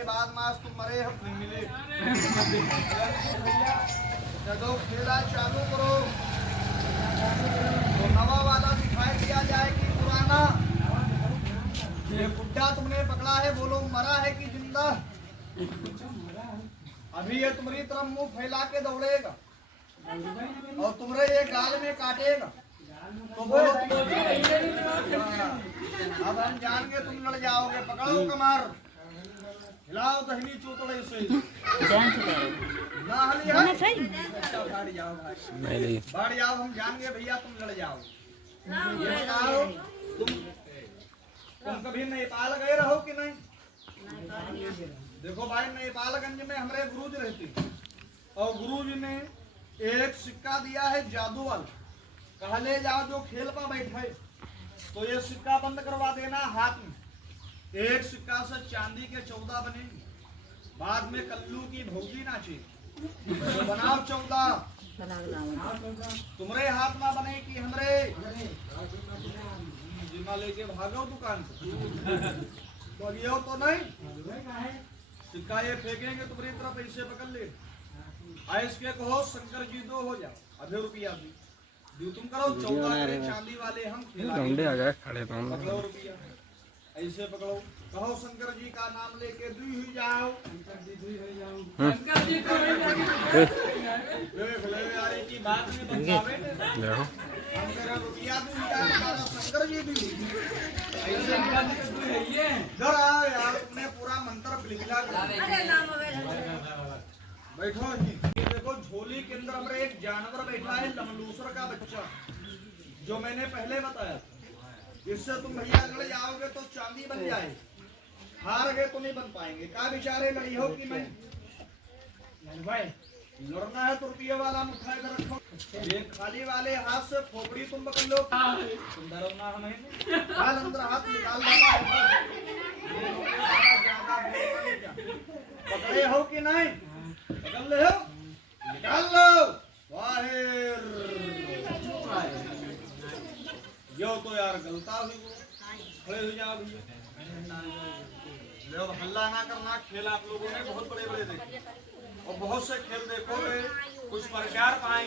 के बाद मास तुम मरे हम नहीं मिले। चलो खेला चालू करो, तो नवा वाला दिखाई दिया जाए कि पुराना। ये बुड्ढा तुमने पकड़ा है, बोलो मरा है कि जिंदा? अभी ये तुम्हारी तरफ मुंह फैला के दौड़ेगा और तुम्हारे ये गाल में काटेगा, तो बोलो अब हम जान के तुम लड़ जाओगे। पकड़ो कमर, हिलाओ दहनी चूतड़े से ना हली है, बढ़ जाओ। हम जान गए भैया तुम लड़ जाओ। ये बताओ तुम कभी नेपाल गए रहो कि नहीं? देखो भाई, नेपालगंज में हमारे गुरुजी रहते और गुरुजी ने एक सिक्का दिया है जादू वाला। कहा ले जाओ जो खेल पर बैठे, तो ये सिक्का बंद करवा देना हाथ में। एक सिक्का से चांदी के 14 बनेंगे। बाद में कल्लू की भौजी नाचे, तो बनाओ 14। तुम्हारे हाथ में बने कि हमरे? जिम्मा लेके भागो दुकान से तो नहीं। सिक्का ये फेंकेंगे तुम्हारी तरफ, ऐसे पकड़ ले। इसके कहो शंकर जी दो हो जाओ, आधे रुपया दी तुम करो। 14 करे चांदी वाले हम पकड़ो रुपया, ऐसे पकड़ो। कहो शंकर जी का नाम लेके दुई हुई जाओ। शंकर जी को यारी की बात में बतावे हम करा रुपया दुई जाओ, शंकर जी भी ऐसे इधर आओ यार, तुमने पूरा मंत्र बिलबिला बैठो जी। देखो झोली के अंदर हमारे एक जानवर बैठा है, लमलूसर का बच्चा, जो मैंने पहले बताया। इससे तुम भैया लड़ जाओगे तो चांदी बन जाए, हार गए तो नहीं बन पाएंगे। क्या विचारे लड़ी हो कि नहीं? लड़ना है तो रुपये वाला मुठा इधर रखो, ये खाली वाले हाथ से खोपड़ी तुम पकड़ लो। तुम डरना हमें अंदर हाथ निकाल पकड़े हो कि नहीं? पकड़ ले हो, निकाल लो बाहर। यो तो यार गलता हुई, खड़े हो जाओ भैया। हल्ला ना करना। खेल आप लोगों ने बहुत बड़े बड़े देखे और बहुत से खेल देखोगे, कुछ प्रचार पाए।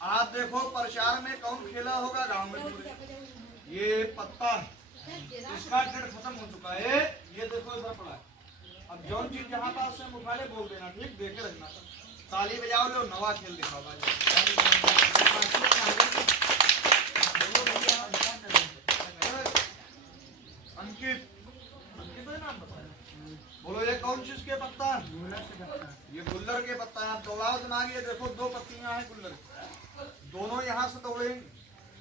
आज देखो प्रचार में कौन खेला होगा गांव में? ये पत्ता इसका खेल खत्म हो चुका है, ये देखो इधर पड़ा है। अब जौन चीज जहाँ पास से मुखाले बोल देना, ठीक? देखे रखना, ताली बजाओ, लो नवा खेल दिखाओ। अंकित, अंकित है नाम बताया। बोलो ये कौन चीज के पत्ता? ये गुल्लर के पत्ता है। आप दौड़ाओ दिमाग। ये देखो दो पत्तियां हैं गुल्लर, दोनों यहाँ से दौड़ेंगे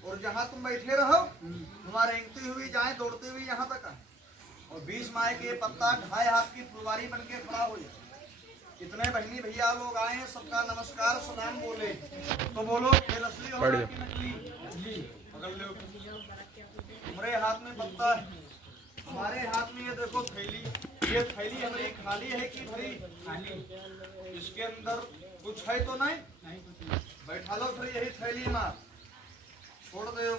और जहाँ तुम बैठे रहो तुम्हारे रेंगती हुई जाए, दौड़ती हुई यहाँ तक आए और 20 माह के पत्ता 2.5 हाथ की फुलवारी बन के खड़ा हो जाए। इतने बहनी भैया लोग आए हैं, सबका नमस्कार सलाम बोले, तो बोलो खेल असली होगा कि नकली? पकड़ लो। तुम्हारे हाथ में पत्ता है, हमारे हाथ में ये देखो थैली। ये थैली हमारी खाली है कि भरी? खाली। इसके अंदर कुछ है तो नहीं? बैठा लो फिर यही थैली मार छोड़ दो।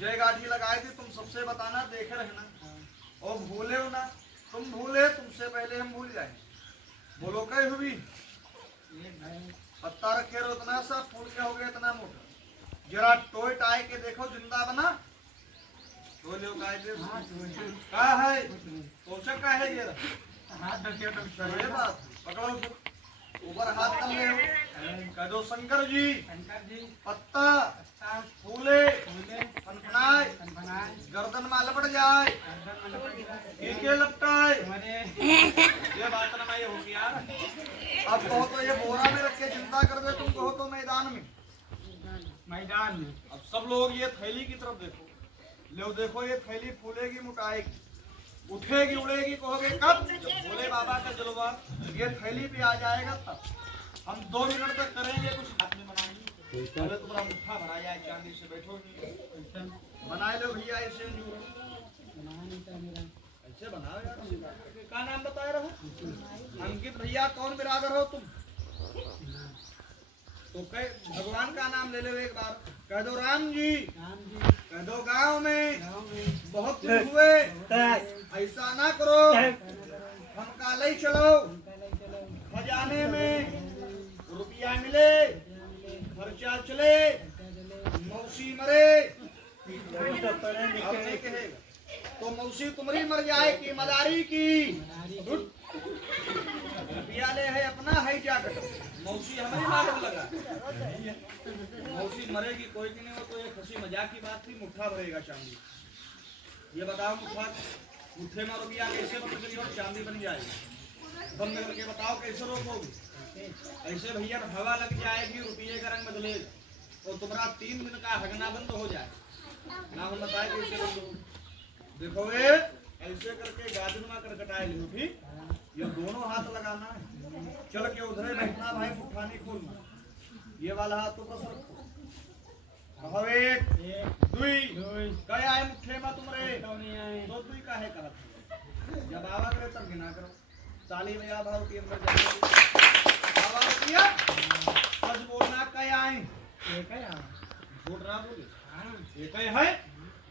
जय गाठी लगाई थी, तुम सबसे बताना, देखे रहना और भूले हो ना। तुम भूले, तुमसे पहले हम भूल जाए। बोलो कई हुई? पत्ता रखे रहो इतना सा, फूल क्या हो गया इतना मोटा। जरा टोय टाई के देखो, जिंदा बना तो लोग आए थे। क्या है तोचक? का है ये हाथ ये बात पकड़ो, ऊपर हाथ कर ले, कह दो शंकर जी पत्ता फूले फनफनाए, गर्दन में लपट जाए, टीके लपटाए। ये बात ना मैं होगी यार। अब कहो तो ये बोरा में रख के चिंता कर दे, तुम कहो तो मैदान में। अब सब लोग ये थैली की तरफ देखो। लो देखो ये थैली फूलेगी, मुटाएगी, उठेगी, उड़ेगी। कहोगे कब? जब भोले बाबा का जलवा ये थैली पे आ जाएगा तब। हम 2 मिनट तक करेंगे, कुछ हाथ में बनाएंगे। पहले तुम्हारा मुट्ठा भरा जाए चांदी से, बैठो बना लो भैया। ऐसे ऐसे बनाओ यार। क्या नाम बताए रहो? अंकित भैया। कौन बिरादर हो तुम? तो भगवान का नाम ले लो एक बार। कह दो राम जी, कह दो गांव में बहुत हुए, ऐसा ना करो। हम का ले चलो खजाने में, रुपया मिले, खर्चा चले, मौसी मरे, आपने कहेगा तो मौसी तुम्हारी मर जाए की मदारी की, रुपया ले है अपना है जाकर, मौसी हमारी मालूम लगा, मौसी मरेगी कोई की नहीं हो तो एक हंसी मजाक की बात थी, मुट्ठा भरेगा चांदी। ये बताओ मुट्ठे में रुपया कैसे बन गई और चांदी बन जाएगी, बंद करके बताओ कैसे रोकोगे? ऐसे भैया हवा लग जाएगी, रुपये का रंग बदलेगा और तुम्हारा 3 दिन का हगना बंद हो जाए ना, हम बताए कैसे बंद हो। देखो ये ऐसे करके गाजर में करकटाए लो, ठीक ये दोनों हाथ लगाना है, चल के उधरे बैठना भाई, मुट्ठा नहीं खोलना, ये वाला हाथ तो बस रखो, एक दुई कहे आए मुट्ठे में तुमरे तो दुई का है कहा, जब आवा करे तब गिना करो, चाली बजा भाव के अंदर जाए सच बोलना कहे आए, झूठ ना बोले, एक है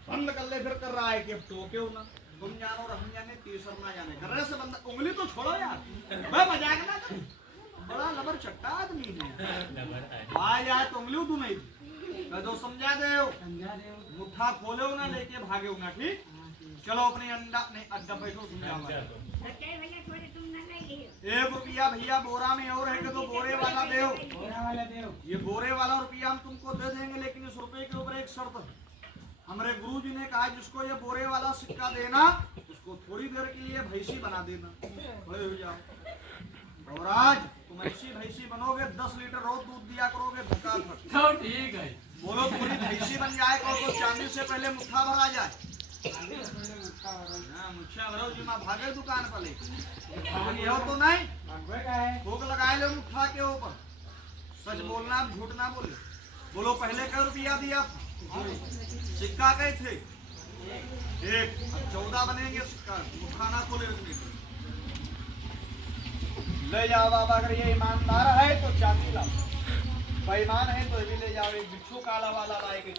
बंद कर ले, फिर कर रहा है कि अब टोके हो ना, तुम जानो और हम जाने, तीसर ना जाने, कर रहे से बंद, उंगली तो छोड़ो यार, भाई मजाक ना कर, बड़ा लबर चट्टा आदमी है, आ जाए तो उंगली तू नहीं तो समझा दे, मुट्ठा खोले ना लेके भागे ना, ठीक चलो अपने अंडा नहीं अड्डा बैठो, समझा एक रुपया भैया बोरा में और है तो बोरे वाला दो, ये बोरे वाला रुपया हम तुमको दे देंगे, लेकिन इस रुपये के ऊपर एक शर्त है, हमारे गुरु जी ने कहा जिसको ये बोरे वाला सिक्का देना उसको थोड़ी देर के लिए भैंसी बना देना, हो जाओ, और आज तुम ऐसी भैंसी बनोगे 10 लीटर रोज दूध दिया करोगे, भूखा तो ठीक है, बोलो तुम्हारी भैंसी बन जाए तो चांदी से पहले मुट्ठा भरा जाए, मुट्ठा भरो जी माँ भागे दुकान पर ले हो तो नहीं, भूख लगाए लो मुट्ठा के ऊपर, सच बोलना झूठ ना बोले, बोलो पहले क्या रुपया दिया, सिक्का कहे थे एक, 14 बनेंगे सिक्का, मुट्ठा ना खोले ले जाओ बाबा, अगर ये ईमानदार है तो चांदी लाओ, बेईमान है तो भी ले जाओ, एक बिच्छू काला वाला लाएंगे,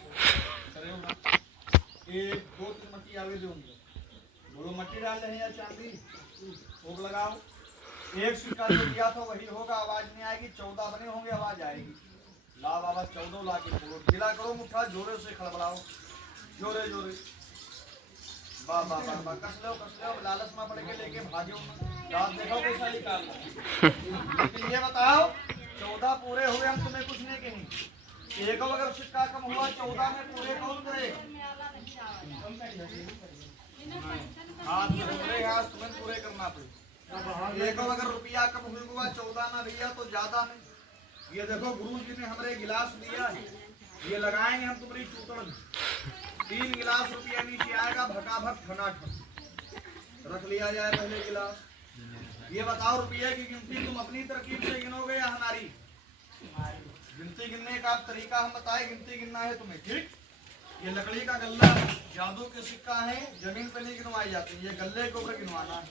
एक 2-3 मट्टी आगे दूंगे, बोलो मट्टी डाल रहे हैं या चांदी, भोग लगाओ, एक सिक्का जो दिया था वही होगा, आवाज नहीं आएगी, 14 बने होंगे आवाज आएगी, ला बाबा 14 ला के बोलो, ढीला करो मुट्ठा, जोरे से खड़बड़ाओ, जोरे जोरे, वाह वाह वाह वाह, कस लो लालच में पड़ के लेके भागो, आप देखो कैसा निकाल, लेकिन ये बताओ 14 पूरे हुए, हम तुम्हें कुछ नहीं कहेंगे, एक अगर सिक्का कम हुआ 14 में पूरे कौन करेगा, हाँ तुम्हें पूरे करना पड़ेगा, एक अगर रुपया कम हुआ 14 में भैया तो ज्यादा नहीं, ये देखो गुरु जी ने हमारे गिलास दिया है, ये लगाएंगे हम तुम्हारी चूतड़ में, 3 गिलास रुपया नीचे आएगा, भकाभक ठनाठन रख लिया जाए पहले गिलास, ये बताओ रुपये की गिनती तुम अपनी तरकीब से गिनोगे या हमारी, गिनती गिनने का तरीका हम बताए, गिनती गिनना है तुम्हें, ठीक ये लकड़ी का गल्ला जादू के सिक्का है, जमीन पे नहीं गिनवाई जाती, ये गल्ले के ऊपर गिनवाना है,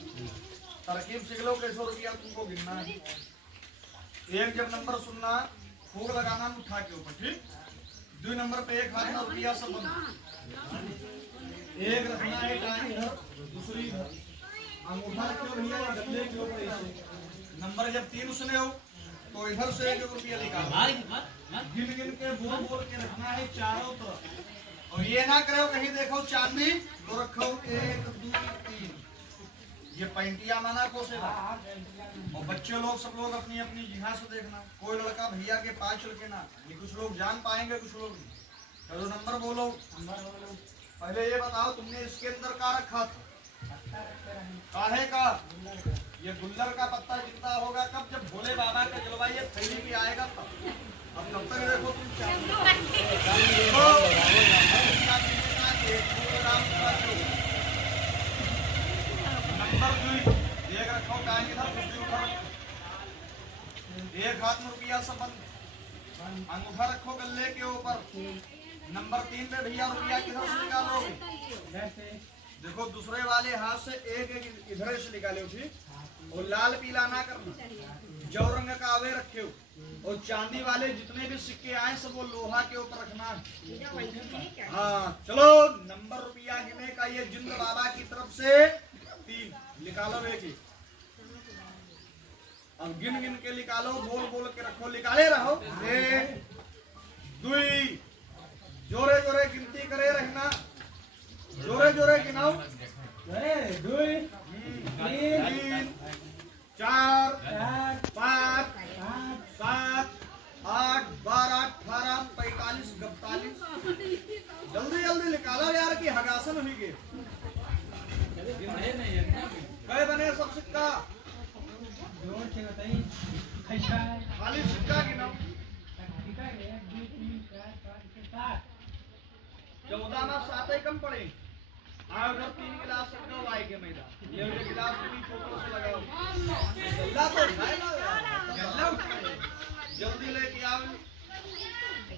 तरकीब सीख लो कैसे रुपया तुमको गिनना है, एक जब नंबर सुनना फूक लगाना मुट्ठा के ऊपर, ठीक 2 नंबर पे एक हाथ में रुपया सब एक रखना है टांग इधर, दूसरी इधर, अंगूठा रखो भैया गले के ऊपर ऐसे, नंबर जब 3 सुने हो तो इधर से 1 रुपया निकालो, गिन गिन के बोल के रखना है चारों तरफ, और ये ना करो कहीं देखो चांदी तो रखो 1 2 3, ये पैंटिया माना कोसेगा, और बच्चे लोग सब लोग अपनी अपनी जगह से देखना, कोई लड़का भैया के 5 चल ना, ये कुछ लोग जान पाएंगे कुछ लोग नहीं, चलो नंबर बोलो, पहले ये बताओ तुमने इसके अंदर क्या रखा था, काहे का, ये गुल्लर का पत्ता जितना होगा कब, जब भोले बाबा का जलवा ये थैली भी आएगा तब, अब तब तक देखो तुम नंबर 2 एक रखो टांग इधर, एक हाथ में रुपया सब बंद, अंगूठा रखो गले के ऊपर, नंबर 3 पे भैया रुपया किधर से निकालोगे, देखो दूसरे वाले हाथ से एक इधर से निकाले, ठीक और लाल पीला ना करना, जो रंग का आवे रखे हो, और चांदी वाले जितने भी सिक्के आए सब वो लोहा के ऊपर रखना है, हाँ चलो नंबर रुपया गिने का, ये जिंद बाबा की तरफ से 3 निकालो, एक अब गिन गिन के निकालो, बोल बोल के रखो, निकाले रहो। 1 2 जोरे जोरे गिनती करे रहना, जोरे जोरे गिनाओ। 2 3 3 4 5 7 8 12 18 45 41। जल्दी जल्दी निकालो यार की हगासन हुई गए। कई बने सब सिक्का, खाली सिक्का गिनाओ। 14 में 7 ही कम पड़े। आओ उधर 3 गिलास रखो वाई के मैदा, ये वाले गिलास भी छोटो से लगाओ। गल्ला तो उठाए ना यार, गल्ला उठाए, जल्दी लेके आओ,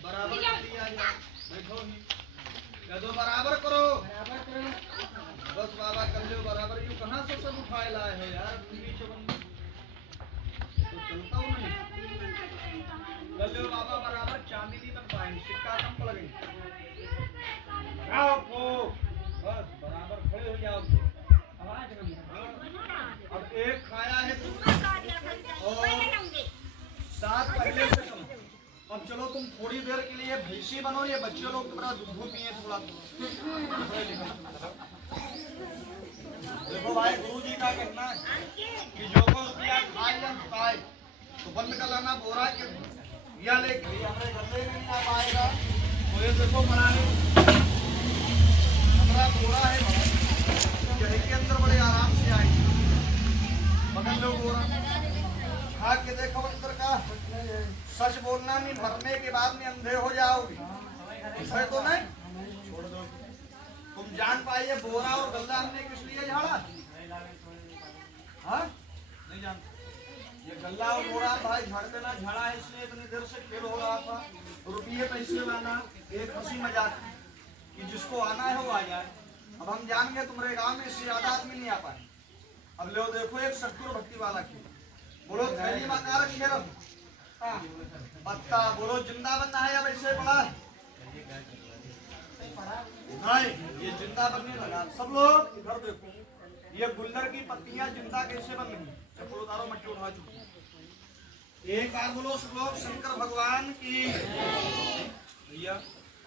बराबर कर दिया जाए। बैठो ही, कह दो बराबर करो, बस बाबा कर लो बराबर। यू कहाँ से सब उठाए लाए हो यार, नीचे बंद तो चलता हूँ नहीं। कर लो बाबा बराबर, चांदी नहीं बन पाएंगे, सिक्का कम पड़ गई। बस बराबर खड़े हो जाओ। अब एक खाया है और 7 पहले से कम। अब चलो तुम थोड़ी देर के लिए भैंसी बनो, ये बच्चे लोग थोड़ा दूध पिए थोड़ा। देखो भाई, गुरु जी का कहना है कि जो को रुपया खाए या खाए तो बंद कर लेना बोरा के या लेके हमारे गले में नहीं आ पाएगा। तो ये देखो बनाने हमारा बोरा है, यही के अंदर बड़े आराम से आएगी। पकड़ लो बोरा, खा के देखो अंदर का। सच बोलना नहीं, मरने के बाद में अंधे हो जाओगे, है तो नहीं। छोड़ दो, तुम जान पाइए बोरा और गल्ला हमने किस लिए झाड़ा? हाँ नहीं जानते। ये गल्ला और बोरा भाई झाड़ देना झाड़ा है इसलिए इतनी देर से खेल हो रहा था। रुपये पैसे लाना एक हंसी मजाक कि जिसको आना है वो आ जाए। अब हम जान गए तुम्हारे गांव में इससे ज्यादा आदमी नहीं आ पाए। अब लो देखो एक सत्तुर भक्ति वाला खेल, बोलो थैली में का रखे रहो पत्ता, बोलो जिंदा बनना है या वैसे पड़ा है? नहीं, ये जिंदा बनने लगा। सब लोग इधर देखो, ये गुल्लर की पत्तियां जिंदा कैसे बन रही? चप्पल उतारो, मट्टी उठा चुकी। एक बार बोलो सब लोग शंकर भगवान की। भैया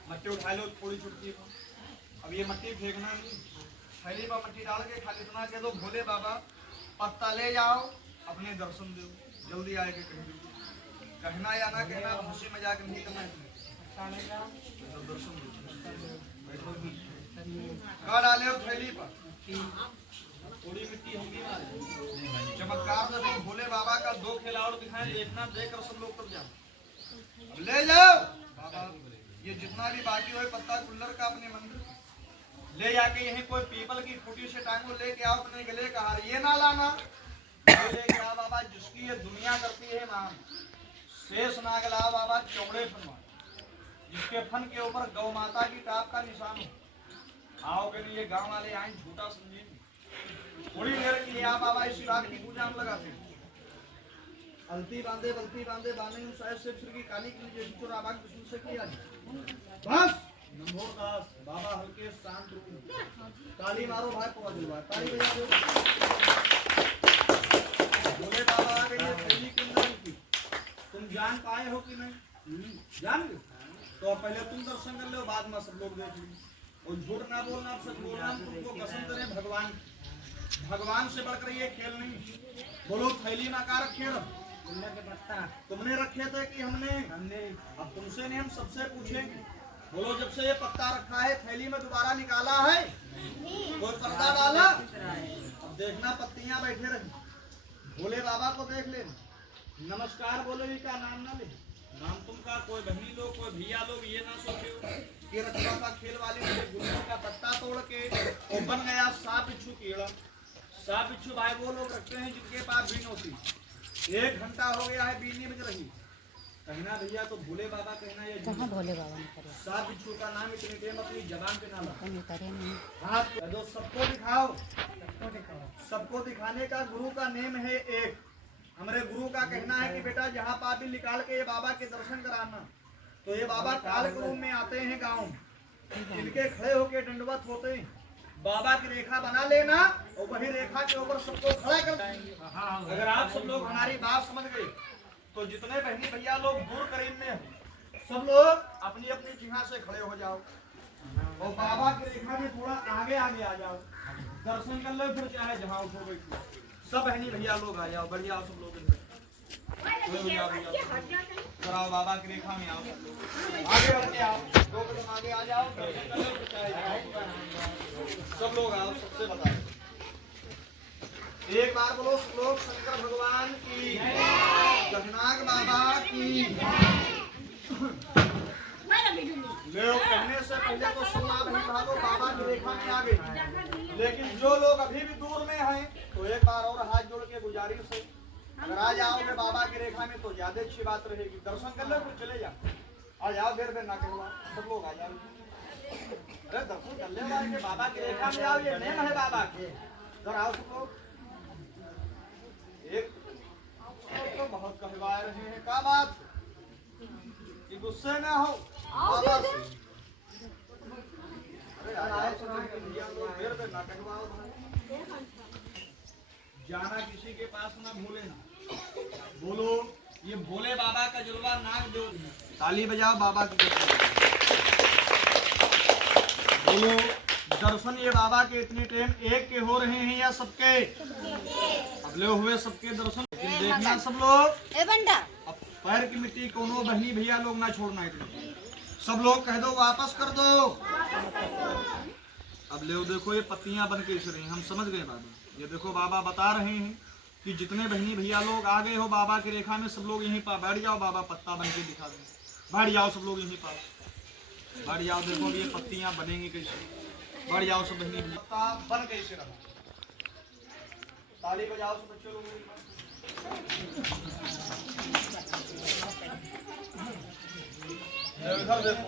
मट्टी उठा लो थोड़ी चुटकी को। अब ये मट्टी फेंकना नहीं, थैली पर मट्टी डाल के खाली इतना कह दो भोले बाबा पत्ता ले जाओ, अपने दर्शन दो, जल्दी आएगा। कहना या ना कहना, हंसी मजाक नहीं करना, दर्शन दो। का डाले हो थैली पर? थोड़ी मिट्टी होगी ना। चमत्कार देखो भोले बाबा का 2 खेल और दिखाएं, देखना, देखकर सब लोग तब जाओ। ले जाओ बाबा, ये जितना भी बाकी हो पत्ता कुल्लर का अपने मंदिर ले जाके यहीं कोई पीपल की खूटी से टांगो, लेके आओ अपने गले का हार। ये ना लाना, लेके आओ बाबा जिसकी ये दुनिया करती है नाम, शेष नाग लाओ बाबा, चौड़े फन जिसके फन के ऊपर गौ माता की टाप का निशान हो। आओगे नहीं, ये गांव वाले आए झूठा समझेंगे। थोड़ी देर के लिए आप बाबा इसी रात की पूजा हम लगाते हैं। अलती बांधे बलती बांधे बांधे शायद से फिर की काली की जैसी चोर आवाज विष्णु से किया बस नंबर दास बाबा हल्के शांत रूप ताली मारो भाई, पहुंच दो ताली बजा दो। बोले बाबा आ गई थैली के अंदर की, तुम जान पाए हो कि नहीं? जान गए तो पहले तुम दर्शन कर लो, बाद में सब लोग देख लो। और झूठ ना बोलना, सच बोलना। तुमको कसम करें भगवान, भगवान से बढ़कर ये खेल नहीं। बोलो थैली में का रखे के पत्ता तुमने रखे थे कि हमने? अब तुमसे नहीं, हम सबसे पूछेंगे। बोलो जब से ये पत्ता रखा है थैली में दोबारा निकाला है? कोई पर्दा डाला? अब देखना पत्तियां बैठे रही। भोले बाबा को देख ले, नमस्कार बोलो, ये का नाम ना ले, नाम तुमका। कोई बहनी लोग कोई भैया लोग ये ना सोचे कि रचना का खेल वाले गुल्लर का पत्ता तोड़ के वो बन गया सांप बिच्छू कीड़ा। सांप बिच्छू भाई वो लोग रखते हैं जिनके पास बीन होती। 1 घंटा हो गया है बीन नहीं बज रही। कहना भैया तो भोले बाबा कहना ये भोले बाबा ने करे सांप बिच्छू का नाम इतने टाइम अपनी जबान पे ना ला। करे नहीं। हाथ दो, सबको दिखाओ, सबको दिखाने का गुरु का नेम है एक। हमारे गुरु का कहना है कि बेटा जहाँ पापी निकाल के ये बाबा के दर्शन कराना। तो ये बाबा काल के रूप में आते हैं गाँव, इनके खड़े होके दंडवत होते हैं। बाबा की रेखा बना लेना और वही रेखा के ऊपर सबको खड़ा कर देंगे। अगर आप सब लोग हमारी बात समझ गए तो जितने बहनी भैया लोग दूर करीब में हैं सब लोग अपनी अपनी जगह से खड़े हो जाओ और बाबा की रेखा में थोड़ा आगे आगे आ जाओ, दर्शन कर लो, फिर चाहे जहाँ उठो बैठो। सब बहनी भैया लोग आ जाओ, बढ़िया सब लोग कराओ, बाबा की रेखा में आओ, आगे बढ़ के आओ, 2 कदम आगे आ जाओ, दर्शन कर लो, फिर चाहे जहाँ उठो। सब लोग आओ, सबसे बताओ एक बार बोलो श्लोक शंकर भगवान की, जगन्नाथ बाबा की। ले कहने से पहले तो सुना नहीं भागो, बाबा की रेखा में आ गए। लेकिन जो लोग अभी भी दूर में हैं तो एक बार और हाथ जोड़ के गुजारिश है, अगर आ जाओगे बाबा की रेखा में तो ज्यादा अच्छी बात रहेगी। दर्शन कर लो फिर चले जाओ, आ जाओ, देर देर ना कहवा, सब लोग आ जाओ। अरे दर्शन कर ले के बाबा की रेखा में आओ, ये नेम है बाबा के। इधर आओ सब लोग। एक तो बहुत कहवा रहे हैं, क्या बात कि गुस्से में हो बाबा से? अरे देर देर ना कहवाओ भाई। जाना किसी के पास ना भूले ना। बोलो ये भोले बाबा का जुलवा नाग जो, ताली बजाओ बाबा की। बोलो दर्शन ये बाबा के इतनी टाइम एक के हो रहे हैं या सबके? अगले हुए सबके दर्शन। देखना सब लोग, अब पैर की मिट्टी कोनो बहनी भैया लोग ना छोड़ना, इतने सब लोग कह दो वापस कर दो। अब ले देखो ये पत्तियां बन के इस रही, हम समझ गए बाबा। ये देखो बाबा बता रहे हैं कि जितने बहनी भैया लोग आ गए हो बाबा की रेखा में, सब लोग यहीं पर बैठ जाओ, बाबा पत्ता बन के दिखा दें। बैठ जाओ सब लोग यहीं पर, बैठ जाओ। देखो ये पत्तियां बनेंगी कैसे, बैठ जाओ सब बहनी भैया। पत्ता बन कैसे रहा, ताली बजाओ सब बच्चों लोग। इधर देखो,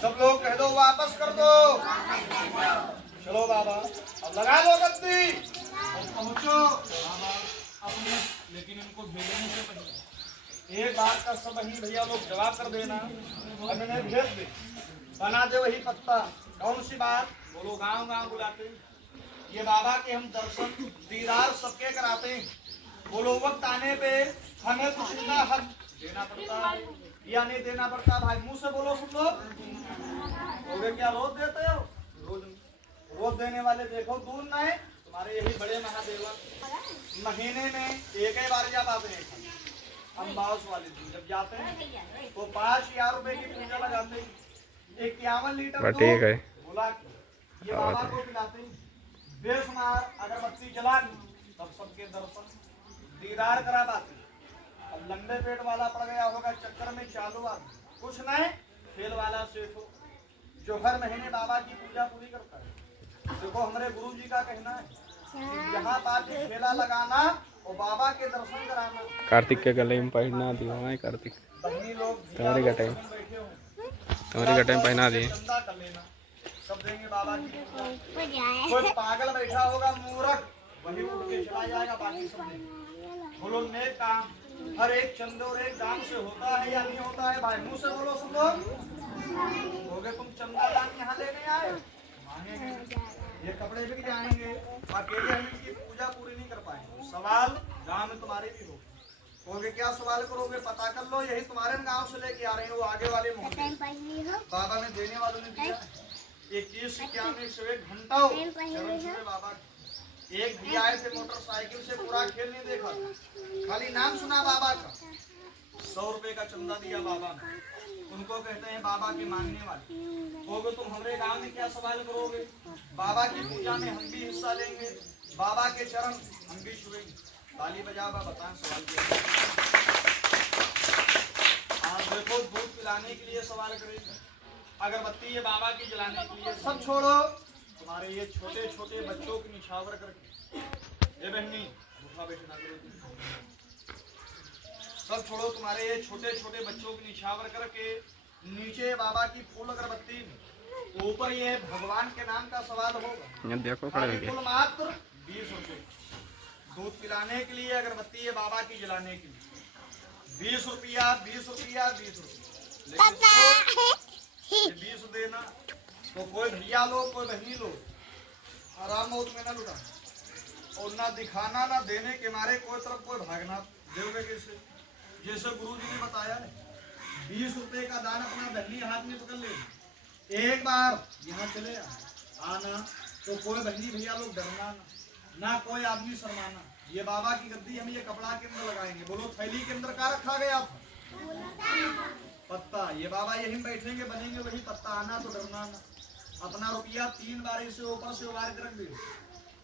सब लोग कह दो वापस कर दो। चलो बाबा अब लगा लो गद्दी, पहुंचो बाबा अपने। लेकिन इनको भेजने से पहले एक बात का सब बहनी भैया लोग जवाब कर देना, अब इन्हें भेज दे, बना दे वही पत्ता। कौन सी बात? बोलो गांव गांव बुलाते ये बाबा के हम दर्शन दीदार सबके कराते हैं। बोलो वक्त आने पे हमें कुछ ना हक देना पड़ता है या नहीं देना पड़ता? भाई मुंह से बोलो सब लोग। क्या रोज देते हो? रोज देने वाले देखो दूर ना है तुम्हारे यही बड़े महादेवा। महीने में एक ही बार जब आते हैं अम्बाउस वाले दिन जब जाते हैं तो 5000 रुपए की पूजा लगाते हैं। 51 लीटर बोला ये बाबा को पिलाते हैं। बेशुमार अगरबत्ती जला तब सबके दर्शन दीदार करा पाते। अब लंबे पेट वाला पड़ गया होगा चक्कर में, चालू आदमी कुछ नहीं, खेल वाला सेठ हो जो हर महीने बाबा की पूजा पूरी करता है। देखो हमारे गुरु जी का कहना है यहाँ पार्टी खेला लगाना और बाबा के दर्शन कराना। कार्तिक के गले में पहना दियो है, कार्तिक बहनी लोग तुम्हारे का टाइम पहना दिए, चंदा कर लेना, सब देंगे बाबा की पूजा। कोई पागल बैठा होगा मूर्ख वही उठ के चला जाएगा, बाकी सब देंगे। बोलो नेक काम हर एक चंदे और एक दान से होता है या नहीं होता है? भाई मुंह से बोलो सब लोग। हो गए तुम चंदा दान यहाँ लेने आए, मांगेंगे ये कपड़े बिक जाएंगे, अकेले हम इनकी पूजा पूरी नहीं कर पाएंगे। सवाल गांव में तुम्हारे भी होगे, क्या सवाल करोगे पता कर लो। यही तुम्हारे गांव से लेके आ रहे हैं, वो आगे वाले मोहल्ले बाबा ने देने वालों ने दिया 21 51 101 घंटा बाबा। एक भैया आए थे मोटरसाइकिल से, पूरा खेल नहीं देखा, खाली नाम सुना बाबा का। 100 रुपए का चंदा दिया बाबा ने, उनको कहते हैं बाबा के मांगने वाले। होगे तुम हमारे गांव में क्या सवाल करोगे? बाबा की पूजा में हम भी हिस्सा लेंगे, बाबा के चरण हम भी छुएंगे। ताली बजा बताएं सवाल किया। आप देखो दूध पिलाने के लिए सवाल करेंगे, अगरबत्ती ये बाबा की जलाने के लिए। सब छोड़ो, तुम्हारे ये छोटे छोटे बच्चों की निछावर करके, ये बहनी भूखा बैठना करो। सब छोड़ो, तुम्हारे ये छोटे छोटे बच्चों की निछावर करके नीचे बाबा की फूल अगरबत्ती, ऊपर ये भगवान के नाम का सवाल होगा। देखो कुल मात्र 20 रुपए दूध पिलाने के लिए, अगरबत्ती ये बाबा की जलाने के लिए 20 रुपया 20 रुपया 20 रुपया। 20 देना तो कोई भैया लो कोई बहनी लो आराम मौत में ना लुटा और ना दिखाना ना देने के मारे कोई तरफ कोई भागना देवगे कैसे। जैसे गुरु जी ने बताया है 20 रुपए का दान अपना बहनी हाथ में पकड़ ले, एक बार यहाँ चले आना तो कोई बहनी भैया लोग डरना ना कोई आदमी शर्माना। ये बाबा की गद्दी हम ये कपड़ा के अंदर लगाएंगे। बोलो थैली के अंदर क्या रखा गया था? पत्ता। ये बाबा यहीं बैठेंगे बनेंगे वही पत्ता, आना तो डरना ना। अपना रुपया 3 बार इसे ऊपर से उबार के रख दे।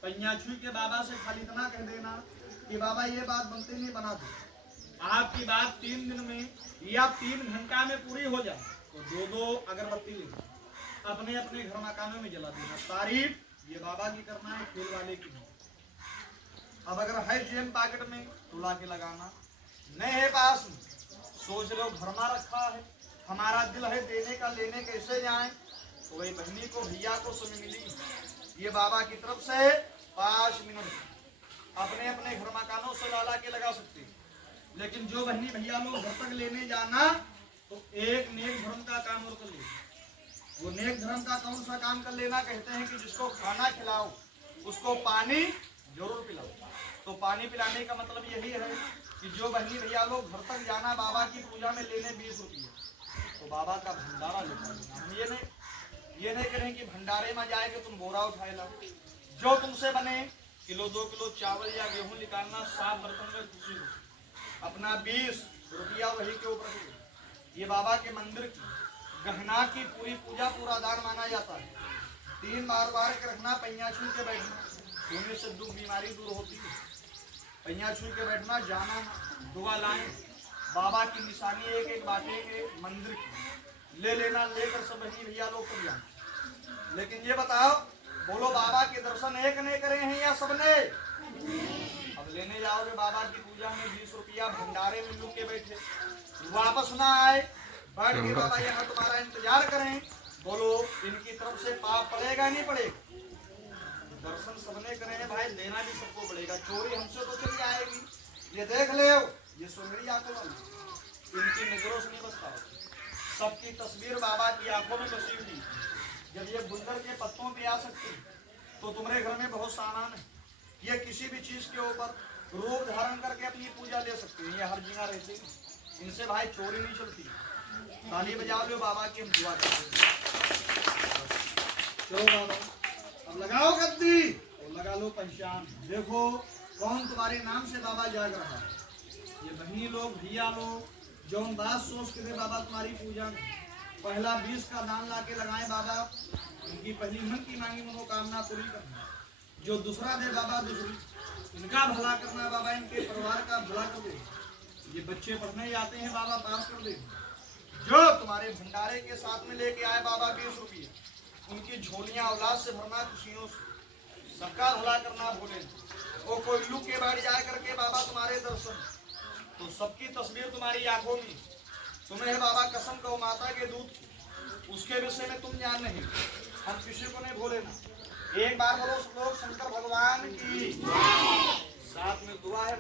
पैया छुई के बाबा से खाली इतना कह देना कि बाबा ये बात बनते नहीं बना दो। आपकी बात 3 दिन में या 3 घंटा में पूरी हो जाए तो 2 अगरबत्ती ले अपने अपने घर मकानों में जला देना। तारीफ ये बाबा की करना है, खेल वाले की नहीं। अब अगर है जेब पॉकेट में तो ला के लगाना, नहीं है पास में सोच लो भरमा रखा है, हमारा दिल है देने का लेने कैसे जाए, तो वही बहनी को भैया को समय मिली ये बाबा की तरफ से 5 मिनट अपने अपने घर मकानों से ला के लगा सकते हैं। लेकिन जो बहनी भैया लोग घर तक लेने जाना तो एक नेक धर्म का काम और कर ले। वो नेक धर्म का कौन सा काम कर लेना? कहते हैं कि जिसको खाना खिलाओ उसको पानी जरूर पिलाओ। तो पानी पिलाने का मतलब यही है कि जो बहनी भैया लोग घर तक जाना बाबा की पूजा में लेने 20 रुपये तो बाबा का भंडारा लेकर हम ये नहीं करें कि भंडारे में जाएंगे तुम बोरा उठाए लाओ। जो तुमसे बने किलो 2 किलो चावल या गेहूं निकालना, 7 बर्तन में खुशी हो अपना 20 रुपया वही के ऊपर। ये बाबा के मंदिर की गहना की पूरी पूजा पूरा दान माना जाता है। 3 बार के रखना, पैया छू के बैठना, सोने से दुख बीमारी दूर होती है। पैया छू के बैठना, जाना दुआ लाए बाबा की निशानी एक एक बांटेंगे मंदिर की ले लेना, लेकर सब भैया लोग कर जाना। लेकिन ये बताओ बोलो बाबा के दर्शन एक ने करे हैं या सबने? अब लेने जाओगे बाबा की पूजा में 20 रुपया भंडारे में लुक के बैठे, वापस ना आए बैठ के बाबा यहाँ तुम्हारा इंतजार करें, बोलो इनकी तरफ से पाप पड़ेगा नहीं पड़ेगा? दर्शन सबने करे हैं भाई, लेना भी सबको पड़ेगा। चोरी हमसे तो चली जाएगी, ये देख ले ये सुनहरी आंखों वाली इनकी नजरों से नहीं बचता। सबकी तस्वीर बाबा की आंखों में बसी हुई। जब ये गुल्लर के पत्तों पे आ सकती तो तुम्हारे घर में बहुत सामान है, ये किसी भी चीज के ऊपर रूप धारण करके अपनी पूजा ले सकते हैं। ये हर जगह रहते हैं, इनसे भाई चोरी नहीं चलती। ताली बजा लो बाबा की, हम दुआ करते हैं। चलो बाबा अब लगाओ गद्दी और लगा लो पहचान। देखो कौन तुम्हारे नाम से बाबा जाग रहा है। ये बहनी लोग भैया लोग जो बात सोच के बाबा तुम्हारी पूजा में पहला 20 का दान ला के लगाए बाबा, इनकी पहली मन की मांगी मनोकामना पूरी करना। जो दूसरा दे बाबा दूसरी, इनका भला करना बाबा, इनके परिवार का भला कर दे। ये बच्चे पढ़ने जाते हैं बाबा पास कर दे। जो तुम्हारे भंडारे के साथ में लेके आए बाबा 20 रुपये, उनकी झोलियां औलाद से भरना, खुशियों से सबका भला करना भूले। वो कोई लुक के बाड़ी जाए करके बाबा तुम्हारे दर्शन तो सबकी तस्वीर तुम्हारी आंखों में। तुम्हें बाबा कसम कहो माता के दूध उसके विषय में तुम जान नहीं, हम किसी को नहीं भूले ना। एक बार बोलो लोग शंकर भगवान की, साथ में दुआ है।